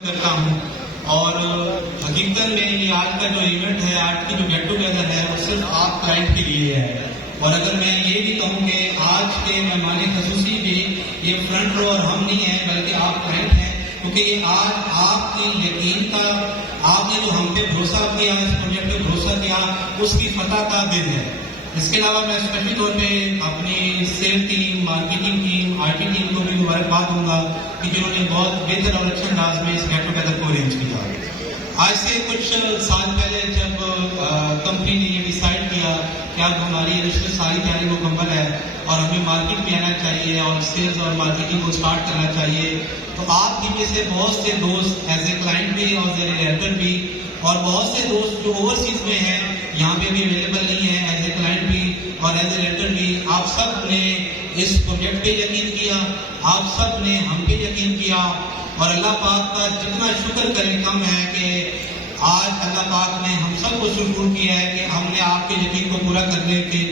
करता हूँ और हकीकतन में ये आज का जो इवेंट है, आज की जो गेट टुगेदर है, वो सिर्फ आप क्लाइंट के लिए है। और अगर मैं ये भी कहूँ कि आज के मेहमान खसूसी भी ये फ्रंट रो और हम नहीं है, बल्कि आप क्लाइंट हैं, क्योंकि ये आज आपकी यकीन का, आपने जो हम पे भरोसा किया, इस प्रोजेक्ट पे भरोसा किया, उसकी फतह का दिन है। इसके अलावा मैं स्पेशली तौर पे अपनी sale team, marketing team, IT team को भी मुबारकबाद दूंगा कि जिन्होंने बहुत बेहतर और अच्छे अंदाज में इस गेट टुगेदर को अरेंज किया। आज से कुछ साल पहले जब कंपनी ने ये डिसाइड किया कि अब हमारी रिश्ते सारी तैयारी मुकम्मल है और हमें मार्केट में आना चाहिए और सेल्स और मार्केटिंग को स्टार्ट करना चाहिए, तो आप ही में से बहुत से दोस्त एज ए क्लाइंट भी और एज ए डायरेक्टर भी, और बहुत से दोस्त जो ओवरसीज में हैं, यहाँ पे भी अवेलेबल नहीं है, एज ए क्लाइंट भी और एज ए डायरेक्टर भी, आप सब ने इस प्रोजेक्ट पे यकीन किया, आप सब ने हम पे यकीन किया। और अल्लाह पाक का जितना शुक्र करें कम है कि आज अल्लाह पाक ने हम सब को शुक्र किया है कि हमने आपके यकीन को पूरा करने के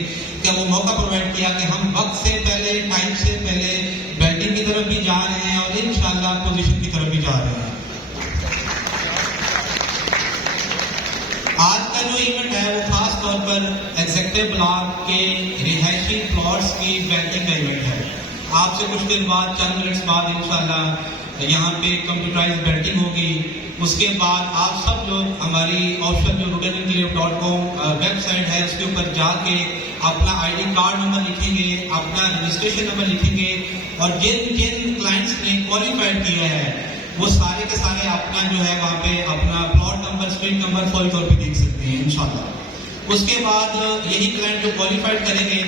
वो मौका प्रोवाइड किया कि हम वक्त से पहले, टाइम से पहले बैटिंग की तरफ भी जा रहे हैं और इंशाल्लाह पोजीशन की तरफ भी जा रहे हैं। आज का जो इवेंट है वो खास तौर पर एग्जीक्यूटिव ब्लॉक के रिहायशी प्लॉट्स की बैटिंग का इवेंट है। आपसे कुछ देर बाद, चंद मिनट्स बाद इंशाल्लाह यहाँ पे कंप्यूटराइज बैटिंग होगी। उसके बाद आप सब लोग हमारी ऑप्शन जो rudenclave.com वेबसाइट है, उसके ऊपर जाके अपना आईडी कार्ड नंबर लिखेंगे, अपना रजिस्ट्रेशन नंबर लिखेंगे, और जिन जिन क्लाइंट्स ने क्वालिफाइड किया है वो सारे के सारे अपना जो है वहाँ पे अपना प्लॉट नंबर, स्ट्रीट नंबर फौरी तौर पे देख सकते हैं इंशाल्लाह। उसके बाद यही क्लाइंट जो क्वालिफाइड करेंगे,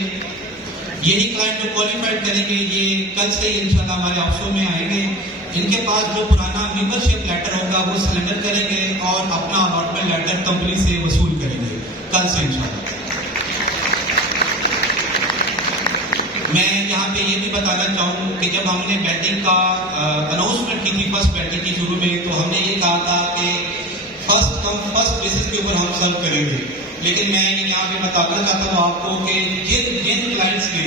ये कल से इंशाल्लाह हमारे ऑफिसों में आएंगे। इनके पास जो पुराना मेंबरशिप लेटर होगा वो सिलेंडर करेंगे और अपना अलॉटमेंट लेटर कंपनी से वसूल करेंगे कल से इंशाल्लाह। मैं यहाँ पे ये भी बताना चाहूँ कि जब हमने बैटिंग का अनाउंसमेंट की थी, फर्स्ट बैटिंग की शुरू में, तो हमने ये कहा था कि फर्स्ट बेसिस के ऊपर हम सर्व करेंगे। लेकिन मैं यहाँ पे बताना चाहता हूँ आपको कि जिन क्लाइंट्स ने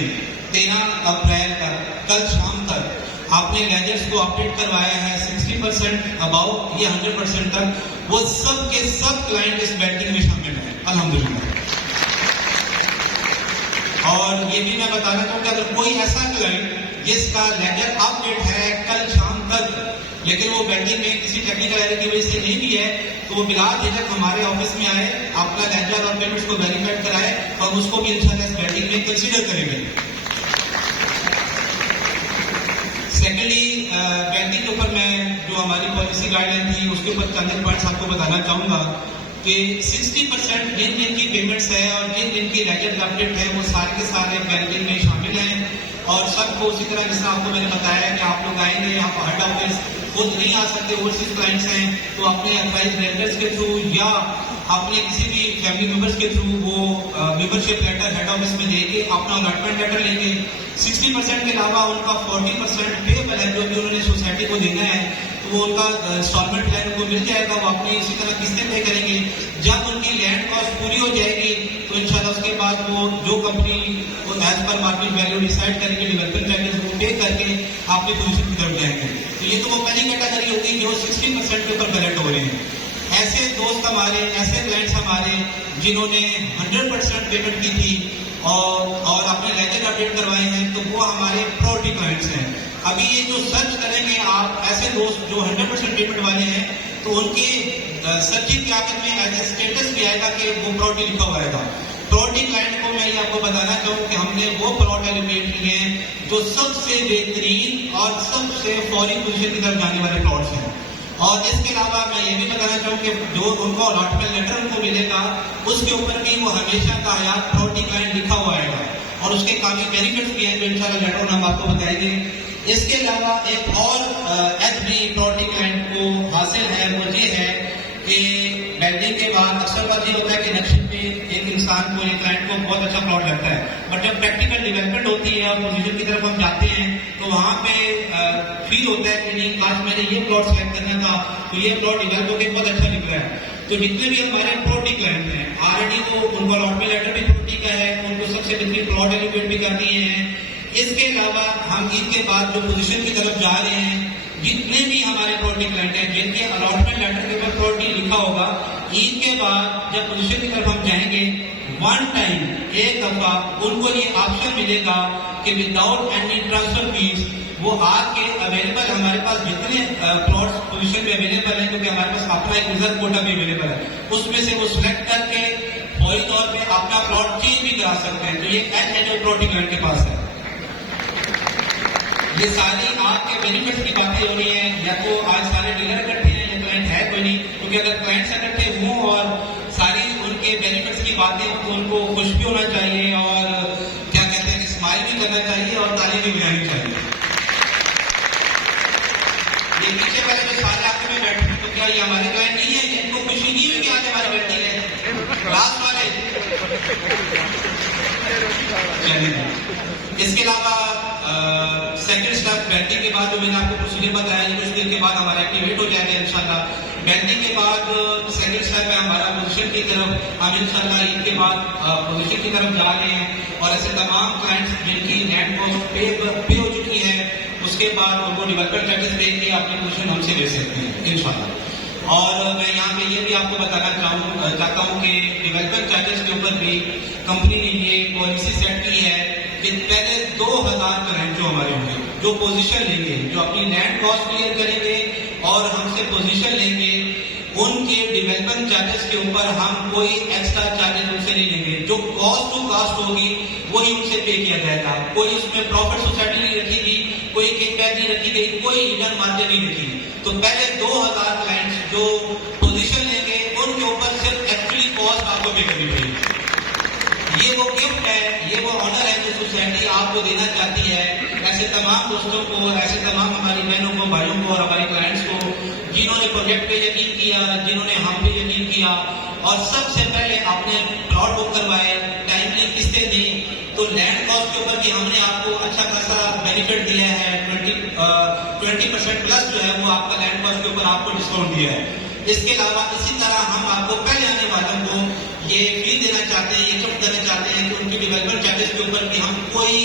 13 अप्रैल तक, कल शाम तक आपने लेजर्स को अपडेट करवाया है 60% अबाउ ये 100% तक, वो सब के सब क्लाइंट इस बैटिंग में शामिल हैं अल्हम्दुलिल्लाह। और ये भी मैं बताना चाहूँ कि अगर कोई ऐसा क्लाइंट जिसका लेजर अपडेट है कल शाम तक, लेकिन वो बैटिंग में किसी टेक्निकल एरर की वजह से नहीं भी है, तो वो बिला झिझक हमारे ऑफिस में आए, अपना लेजर और पेमेंट्स को वेरीफाइड कराए और उसको भी इंशाल्लाह इस बैटिंग में कंसीडर करेंगे। सेकेंडली, बैटिंग के ऊपर मैं जो हमारी पॉलिसी गाइडलाइन थी उसके ऊपर चंद पॉइंट्स आपको बताना चाहूँगा कि 60% जिन जिन की पेमेंट्स है और जिन जिन की लेजर अपडेट है वो सारे के सारे बैटिंग में शामिल हैं। और सबको उसी तरह जिस आपको मैंने बताया कि आप लोग आएंगे, आप हेड ऑफिस खुद नहीं आ सकते, ओवरसीज क्लाइंट्स हैं, तो अपने अथराइज्ड वेंडर्स के थ्रू या अपने किसी भी फैमिली मेंबर्स के थ्रू वो मेंबरशिप लेटर हेड ऑफिस में देके अपना अलॉटमेंट लेटर लेंगे। 60% के अलावा उनका 40% पेबल है जो भी उन्होंने सोसाइटी को देना है, तो वो उनका इंस्टॉलमेंट प्लान उनको मिल जाएगा, वो अपनी इसी तरह किस्तें पे करेंगे। जब उनकी लैंड कॉस्ट पूरी हो जाएगी तो इंशाल्लाह उसके बाद वो जो कंपनी वो as per market value decide करेंगे, डेवलपमेंट चार्जेस वो पे करके अपनी पोजीशन की तरफ जाएंगे। तो ये तो वो पहली कैटेगरी होगी जो 60% के ऊपर कलेक्ट हो रहे हैं। ऐसे दोस्त हमारे, ऐसे क्लाइंट्स हमारे जिन्होंने 100% पेमेंट की थी और अपने लेजर अपडेट करवाए हैं, तो वो हमारे प्रायोरिटी क्लाइंट्स हैं। अभी ये जो सर्च करेंगे आप, ऐसे दोस्त जो 100% पेमेंट वाले हैं, तो उनके सर्चिंग के आखिर में एज ए स्टेटस भी आएगा कि वो प्रायोरिटी लिखा हुआ आएगा। प्रायोरिटी क्लाइंट को मैं ये आपको बताना चाहूँ कि हमने वो प्लॉट एलिमिनेट किए हैं जो सबसे बेहतरीन और सबसे फौरी पोजीशन की तरफ जाने वाले प्लॉट्स हैं। और इसके अलावा मैं ये भी बताना चाहूँ कि जो उनको अलॉटमेंट लेटर उनको मिलेगा उसके ऊपर भी वो हमेशा का हयात प्रायोरिटी क्लाइंट लिखा हुआ आएगा और उसके काफी बेनिफिट्स भी हैं जो इंशाल्लाह लेटर हम आपको बताएंगे। इसके अलावा एक और एचडी प्रायोरिटी क्लाइंट को हासिल है, वो ये है कि बैटिंग के बाद अक्सर बात ये होता है कि नक्शे पे एक इंसान को, एक क्लाइंट को बहुत अच्छा प्लॉट लगता है, बट जब प्रैक्टिकल डेवलपमेंट होती है और पोजीशन की तरफ हम जाते हैं तो वहाँ पे फील होता है कि नहीं, काश मैंने ये प्लॉट सेलेक्ट करना था, तो ये प्लॉट डेवलप होकर बहुत अच्छा निकला है। तो जितने भी हमारे प्रायोरिटी क्लाइंट हैं ऑलरेडी, तो उनको अलॉटमेंट लेटर भी प्रायोरिटी का है, उनको सबसे बेहतरीन प्लॉट एलिमिनेट भी कर दिए हैं। इसके अलावा हम ईद के बाद जो पोजीशन की तरफ जा रहे हैं जितने भी हमारे प्रॉपर्टी क्लाइंट हैं जिनके अलॉटमेंट लेटर के ऊपर प्रॉपर्टी लिखा होगा, ईद के बाद जब पोजीशन की तरफ हम जाएंगे, वन टाइम एक दफा उनको ये ऑप्शन मिलेगा कि विदाउट एनी ट्रांसफर फीस वो आके अवेलेबल, हमारे पास जितने प्लॉट्स पोजीशन में अवेलेबल है, क्योंकि हमारे पास अपना एक रिजर्व कोटा भी अवेलेबल है, उसमें से वो सिलेक्ट करके फौरी तौर पे अपना प्लॉट चेंज भी करा सकते हैं। तो ये एज जो प्रॉपर्टी क्लाइंट के पास है। ये सारी आपके बेनिफिट्स की बातें हो रही हैं, या तो आज सारे डीलर इकट्ठे हैं या क्लाइंट है कोई नहीं, क्योंकि अगर क्लाइंट्स इकट्ठे हों और सारी उनके बेनिफिट्स की बातें हो तो उनको खुश भी होना चाहिए और क्या कहते हैं स्माइल भी करना चाहिए और ताली भी बजानी चाहिए। ये पीछे वाले जो सारे आके में बैठे हैं, तो क्या ये हमारे क्लाइंट नहीं है? इनको खुशी नहीं हुई कि आज हमारी बैठी है लास्ट वाले? इसके अलावा सेकंड स्टेप बैंकिंग के बाद जो मैंने आपको प्रोसीजर बताया, कुछ देर के बाद हमारा एक्टिवेट हो जाएगा इंशाल्लाह। बैंकिंग के बाद सेकंड स्टेप है हमारा पोजीशन की तरफ, हम इंशाल्लाह ईद के बाद पोजीशन की तरफ जा रहे हैं और ऐसे तमाम क्लाइंट्स जिनकी लैंड कॉस्ट पे हो चुकी है, उसके बाद उनको डेवलपर चार्जेस दे के अपनी पोजीशन हमसे ले सकते हैं इंशाल्लाह। और मैं यहाँ पे ये भी आपको बताना चाहता हूँ कि डेवलपर चार्जेस के ऊपर भी कंपनी ने ये पॉलिसी सेट की है कि पहले 2000 क्लाइंट जो हमारे होंगे, जो पोजीशन लेंगे, जो अपनी लैंड कॉस्ट क्लियर करेंगे और हमसे पोजीशन लेंगे, उनके डेवलपमेंट चार्जेस के ऊपर हम कोई एक्स्ट्रा चार्जेस उनसे नहीं लेंगे। जो कॉस्ट टू कॉस्ट होगी वही उनसे पे किया जाएगा। कोई उसमें प्रॉफिट सोसाइटी नहीं रखेगी, कोई किकबैक नहीं रखी गई, कोई हिडन मार्जिन नहीं रखी। तो पहले 2000 क्लाइंट्स जो पोजीशन लेंगे उनके ऊपर सिर्फ एक्चुअली कॉस्ट आपको पे करनी पड़ेगी। ये वो गिफ्ट है, ये वो ऑनर है जो सोसाइटी आपको देना चाहती है ऐसे तमाम दोस्तों को, ऐसे तमाम हमारी बहनों को, भाइयों को और हमारे क्लाइंट्स को जिन्होंने प्रोजेक्ट पे यकीन किया, जिन्होंने हम पे यकीन किया और सबसे पहले अपने प्लॉट बुक करवाए, टाइमली किस्तें दी। तो लैंड कॉस्ट के ऊपर भी हमने आपको अच्छा खासा बेनिफिट दिया है। 20% प्लस जो है वो आपका लैंड कॉस्ट के ऊपर आपको डिस्काउंट दिया है। इसके अलावा इसी तरह हम आपको पहले आने वालों को ये फील देना चाहते हैं, ये गिफ्ट देना चाहते हैं कि उनकी डेवलपमेंट चार्जेस के ऊपर भी हम कोई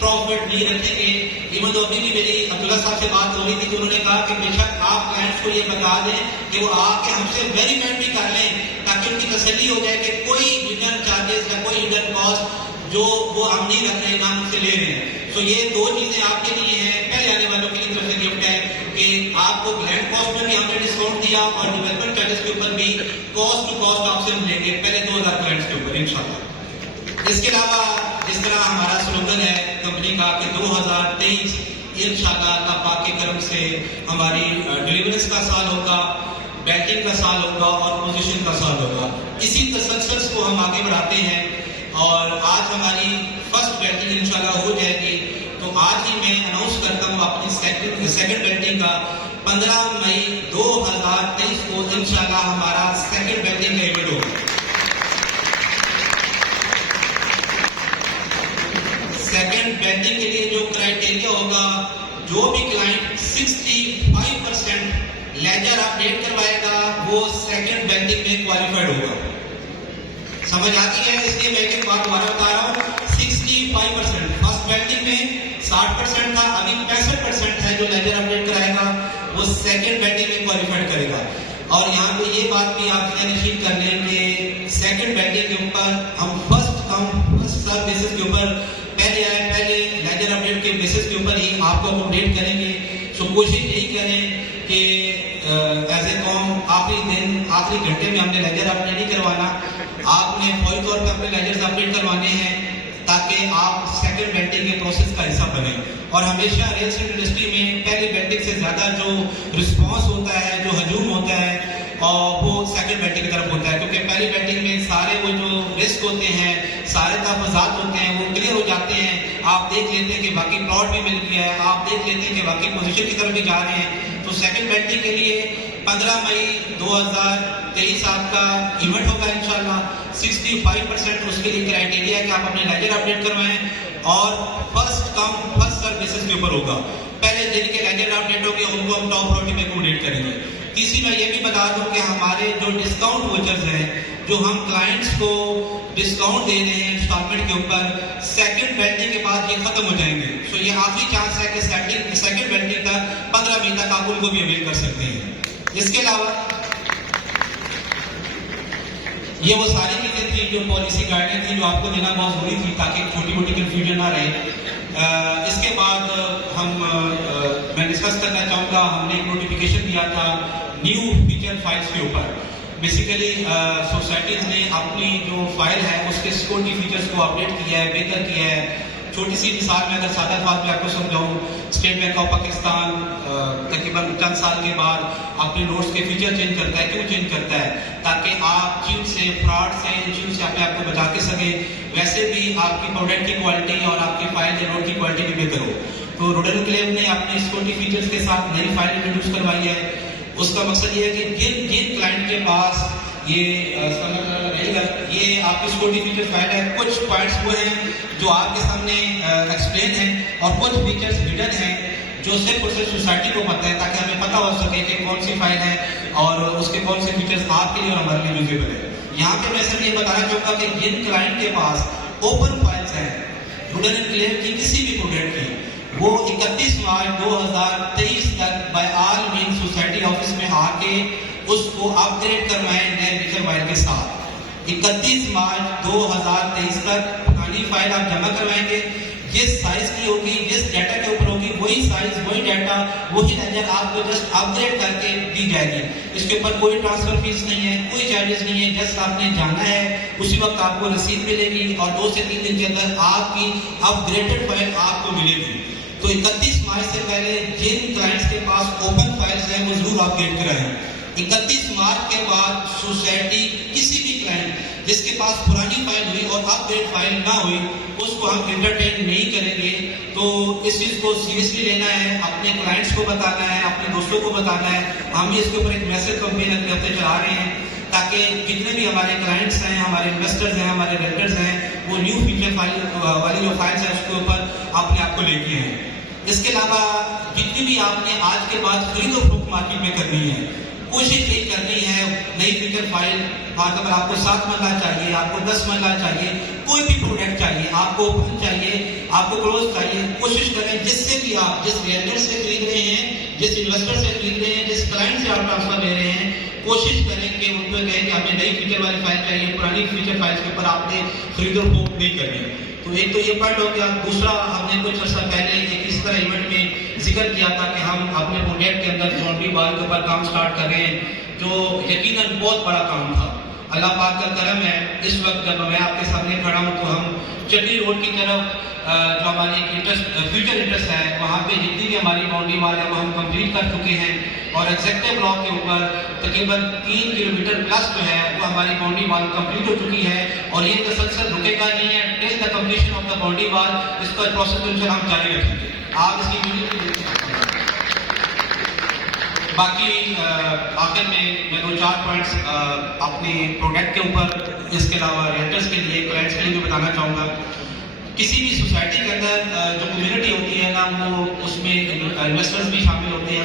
प्रॉफिट नहीं रखेंगे। इवन अभी भी मेरी अब्दुल्ला साहब से बात हो रही थी कि उन्होंने कहा कि बेशक आप क्लाइंट्स को ये बता दें कि वो आके हमसे वेरीफाइड भी कर लें ताकि उनकी तसल्ली हो जाए कि कोई हिडन चार्जेस या कोई हिडन कॉस्ट जो वो हम नहीं रख रहे, ना उनसे ले रहे हैं। तो ये दो चीजें आपके लिए हैं, पहले आने वालों की तरफ से गिफ्ट है कि आपको लैंड कॉस्ट में भी हमने डिस्काउंट दिया और डेवलपमेंट चार्जेस के ऊपर भी कॉस्ट टू कॉस्ट आपसे हम लेंगे पहले 2000 क्लाइंट्स के ऊपर इंशाल्लाह। इसके अलावा जिस तरह हमारा स्लोगन है कंपनी का कि 2023 इंशाल्लाह अल्लाह पाक के करम से हमारी डिलीवरीज का साल होगा, बैंकिंग का साल होगा और पोजीशन का साल होगा। इसी तसल्सल को हम आगे बढ़ाते हैं और आज हमारी फर्स्ट बैटिंग इंशाल्लाह हो जाएगी। तो आज ही मैं अनाउंस करता हूँ अपनी सेकंड बैटिंग का 15 मई 2023 को इंशाल्लाह हमारा सेकंड बैटिंग का इवेंट होगा। सेकंड बैटिंग के लिए जो क्राइटेरिया होगा, जो भी क्लाइंट 65% लेजर अपडेट करवाएगा वो सेकंड बैटिंग में क्वालिफाइड होगा। समझ आती है? इसलिए मैं एक बात दोबारा बता रहा हूँ, 65% फर्स्ट बैटिंग में 60% था, अभी 65% है जो लेजर अपडेट कराएगा वो सेकंड बैटिंग में क्वालिफाइड करेगा। और यहाँ पे ये बात भी आप निश्चित कर लें कि सेकंड बैटिंग के ऊपर हम फर्स्ट सर्व बेसिस के ऊपर पहले लेजर अपडेट के बेसिस के ऊपर ही आपको अपडेट करेंगे। तो कोशिश यही करें कि एज ए कॉम आखिरी घंटे में हमने लेजर अपडेट नहीं करवाना, आपने फौरी तौर पर अपने लेजर्स अपडेट करवाने हैं ताकि आप सेकंड बैटिंग के प्रोसेस का हिस्सा बने। और हमेशा रियल एस्टेट इंडस्ट्री में पहली बैटिंग से ज्यादा जो रिस्पांस होता है, जो हजूम होता है, और वो सेकंड बैटिंग की तरफ होता है, क्योंकि पहली बैटिंग में सारे वो जो रिस्क होते हैं, सारे तहफ़्फ़ुज़ात होते हैं, वो क्लियर हो जाते हैं। आप देख लेते हैं कि बाकी प्लॉट भी मिल गया है, आप देख लेते हैं कि बाकी पोजीशन की तरफ भी जा रहे हैं। तो सेकंड बैटिंग के लिए 15 मई 2023 आपका इवेंट होगा इंशाल्लाह। 65% उसके लिए क्राइटेरिया है कि आप अपने लेजर अपडेट करवाएं और first come first serve basis के ऊपर होगा। पहले दिन के लेजर अपडेट होंगे उनको हम टॉप प्रायोरिटी में कोऑर्डिनेट करेंगे। तीसरी मैं ये भी बता दूं कि हमारे जो डिस्काउंट वोचर्स हैं, जो हम क्लाइंट्स को डिस्काउंट दे रहे हैं इंस्टॉलमेंट के ऊपर। सेकंड वेल्डिंग के बाद ये खत्म हो जाएंगे, सो ये आखिरी चांस है कि सेकंड वेल्डिंग तक 15 मई तक आप उनको भी अवेल कर सकते हैं। इसके अलावा ये वो सारी चीजें थी जो पॉलिसी गाइडेंस थी जो आपको देना बहुत जरूरी थी ताकि छोटी मोटी कंफ्यूजन ना रहे। इसके बाद मैं डिस्कस करना चाहूँगा, हमने एक नोटिफिकेशन दिया था न्यू फीचर फाइल्स के ऊपर। बेसिकली सोसाइटीज ने अपनी जो फाइल है उसके सिक्योरिटी फीचर्स को अपडेट किया है, बेहतर किया है। छोटी सी मिसाल में अगर सादा बात में आपको समझाऊँ, स्टेट बैंक ऑफ पाकिस्तान तकरीबन चंद साल के बाद अपने नोट्स के फीचर चेंज करता है। क्यों चेंज करता है? ताकि आप चीट से, फ्रॉड से, इन चीज़ों से अपने आप को बचा के सके। वैसे भी आपकी प्रोडक्ट की क्वालिटी और आपकी फाइल या नोट की क्वालिटी भी बेहतर हो। तो रूडल एन्क्लेव ने अपने सिक्योरिटी फीचर्स के साथ नई फाइल इंट्रोड्यूस करवाई है। उसका मकसद ये है कि जिन क्लाइंट के पास ये आपकी सिक्योरिटी फीचर फाइल है, कुछ पॉइंट्स वो हैं जो आपके सामने एक्सप्लेन है और कुछ फीचर्स हिडन हैं जो सिर्फ और सिर्फ सोसाइटी को पता है, ताकि हमें पता हो सके कि कौन सी फाइल है और उसके कौन से फीचर्स आपके लिए और हमारे लिए यूजेबल है। यहाँ पे मैं सिर्फ ये बताना चाहूँगा कि जिन क्लाइंट के पास ओपन फाइल्स हैं रूडल एन्क्लेव की किसी भी प्रोडक्ट की, वो 31 मार्च 2023 तक by all mean society office में आके उसको अपग्रेड करवाएं नए फीचर फाइल के साथ। 31 मार्च 2023 तक पुरानी फाइल आप जमा करवाएंगे, जिस साइज की होगी, जिस डाटा के ऊपर होगी, वही साइज, वही डाटा, वही लेजर आपको जस्ट अपग्रेड करके दी जाएगी। इसके ऊपर कोई ट्रांसफर फीस नहीं है, कोई चार्जेस नहीं है, जस्ट आपने जाना है, उसी वक्त आपको रसीद मिलेगी और 2 से 3 दिन के अंदर आपकी अपग्रेडेड फाइल आपको मिलेगी। तो 31 मार्च से पहले जिन क्लाइंट्स के पास ओपन फाइल्स हैं वो जरूर अपडेट कराएं। 31 मार्च के बाद सोसाइटी किसी भी क्लाइंट जिसके पास पुरानी फाइल हुई और अपडेट फाइल ना हुई उसको हम एंटरटेन नहीं करेंगे। तो इस चीज़ को सीरियसली लेना है, अपने क्लाइंट्स को बताना है, अपने दोस्तों को बताना है। हम इसके ऊपर एक मैसेज कैंपेन अपने हफ्ते चला रहे हैं ताकि जितने भी हमारे क्लाइंट्स हैं, हमारे इन्वेस्टर्स हैं, हमारे रेंटर्स हैं, वो न्यू फीचर फाइल वाली जो फाइल्स हैं उसके ऊपर अपने आप को लेके हैं। इसके अलावा जितनी भी आपने आज के बाद खरीदो फरोख्त मार्केट में करनी है, कोशिश यही करनी है नई फीचर फाइल अगर आपको 7 मरला चाहिए, आपको 10 मरला चाहिए, कोई भी प्रोडक्ट चाहिए, आपको ओपन चाहिए, आपको क्लोज चाहिए, कोशिश करें जिससे भी आप जिस रेंटर से खरीद रहे हैं, जिस इन्वेस्टर से खरीद रहे हैं, जिस क्लाइंट से आप ट्रांसफर ले रहे हैं, कोशिश करें कि उनको कहें कि हमें नई फीचर वाली फाइल चाहिए, पुरानी फीचर फाइल्स के ऊपर आपने खरीदो फरोख्त नहीं करनी। तो एक तो ये पॉइंट हो गया। दूसरा, हमने कुछ अर्सा पहले एक इस तरह इवेंट में जिक्र किया था कि हम अपने प्रोजेक्ट के अंदर बाउंड्री वॉल के ऊपर काम स्टार्ट कर रहे हैं, जो यकीनन बहुत बड़ा काम था। अल्लाह पाक का करम है, इस वक्त जब मैं आपके सामने खड़ा हूँ तो हम चटनी रोड की तरफ जो हमारी फ्यूचर इंटरेस्ट है वहाँ पे जितनी भी हमारी बाउंड्री वॉल है वो हम कंप्लीट कर चुके हैं और एग्जेक्टिव ब्लॉक के ऊपर तकरीबन 3 किलोमीटर प्लस जो है वो हमारी बाउंड्री वॉल कंप्लीट हो चुकी है और ये तसलसल रुकेगा नहीं है till the completion of the boundary wall. इसका प्रोसेस इंशाल्लाह हम जारी रखेंगे। आप इसकी वीडियो बाकी आखिर में मैं 2-4 पॉइंट्स अपने प्रोडक्ट के ऊपर, इसके अलावा रेंटर्स के लिए, क्लाइंट्स के लिए भी बताना चाहूँगा। किसी भी सोसाइटी के अंदर जो कम्युनिटी होती है ना, वो उसमें इन्वेस्टर्स भी शामिल होते हैं,